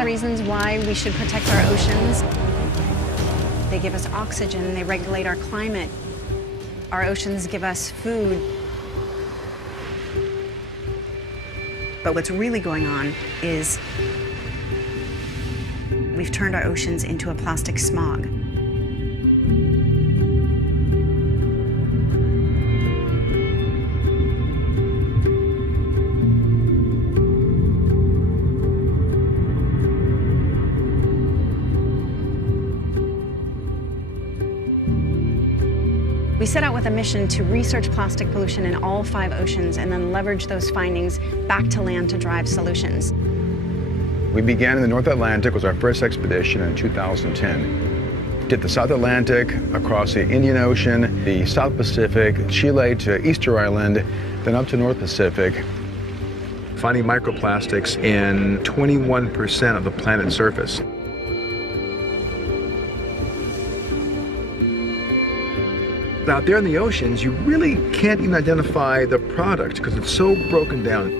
lot of reasons why we should protect our oceans. They give us oxygen, they regulate our climate. Our oceans give us food. But what's really going on is we've turned our oceans into a plastic smog. We set out with a mission to research plastic pollution in all 5 oceans and then leverage those findings back to land to drive solutions. We began in the North Atlantic, was our first expedition in 2010. Did the South Atlantic, across the Indian Ocean, the South Pacific, Chile to Easter Island, then up to North Pacific, finding microplastics in 21% of the planet's surface. Out there in the oceans, you really can't even identify the product because it's so broken down.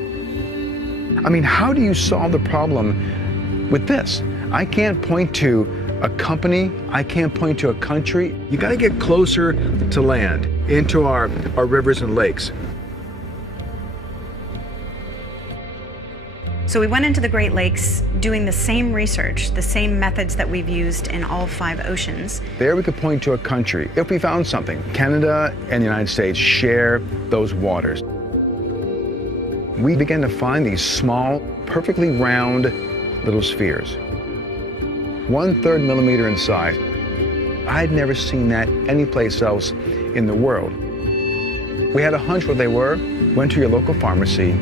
I mean, how do you solve the problem with this? I can't point to a company, I can't point to a country. You got to get closer to land, into our rivers and lakes. So we went into the Great Lakes doing the same research, the same methods that we've used in all 5 oceans. There we could point to a country if we found something. Canada and the United States share those waters. We began to find these small, perfectly round little spheres, 1/3 millimeter in size. I'd never seen that anyplace else in the world. We had a hunch what they were, went to your local pharmacy.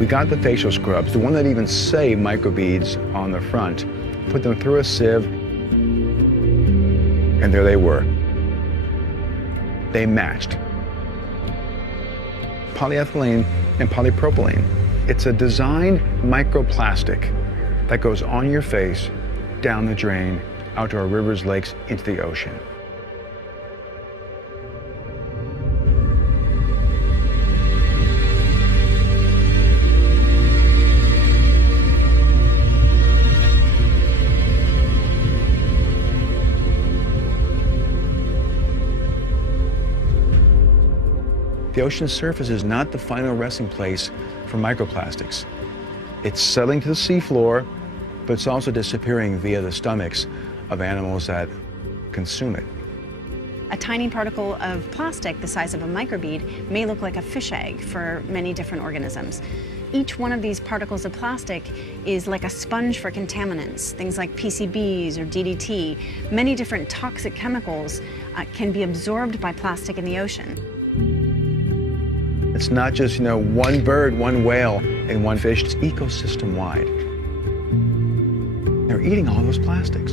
We got the facial scrubs, the one that even say microbeads on the front, put them through a sieve, and there they were. They matched. Polyethylene and polypropylene. It's a designed microplastic that goes on your face, down the drain, out to our rivers, lakes, into the ocean. The ocean's surface is not the final resting place for microplastics. It's settling to the seafloor, but it's also disappearing via the stomachs of animals that consume it. A tiny particle of plastic the size of a microbead may look like a fish egg for many different organisms. Each one of these particles of plastic is like a sponge for contaminants, things like PCBs or DDT. Many different toxic chemicals can be absorbed by plastic in the ocean. It's not just, one bird, one whale, and one fish. It's ecosystem-wide. They're eating all those plastics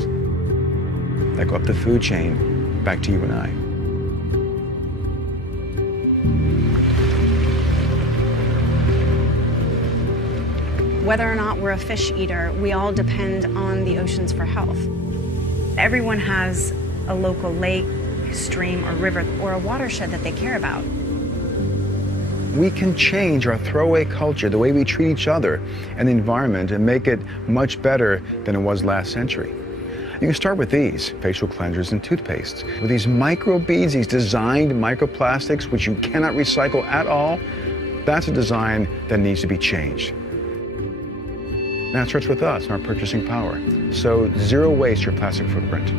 that go up the food chain back to you and I. Whether or not we're a fish eater, we all depend on the oceans for health. Everyone has a local lake, stream, or river, or a watershed that they care about. We can change our throwaway culture, the way we treat each other and the environment, and make it much better than it was last century. You can start with these facial cleansers and toothpastes. With these microbeads, these designed microplastics, which you cannot recycle at all, that's a design that needs to be changed. Now it starts with us and our purchasing power. So zero waste your plastic footprint.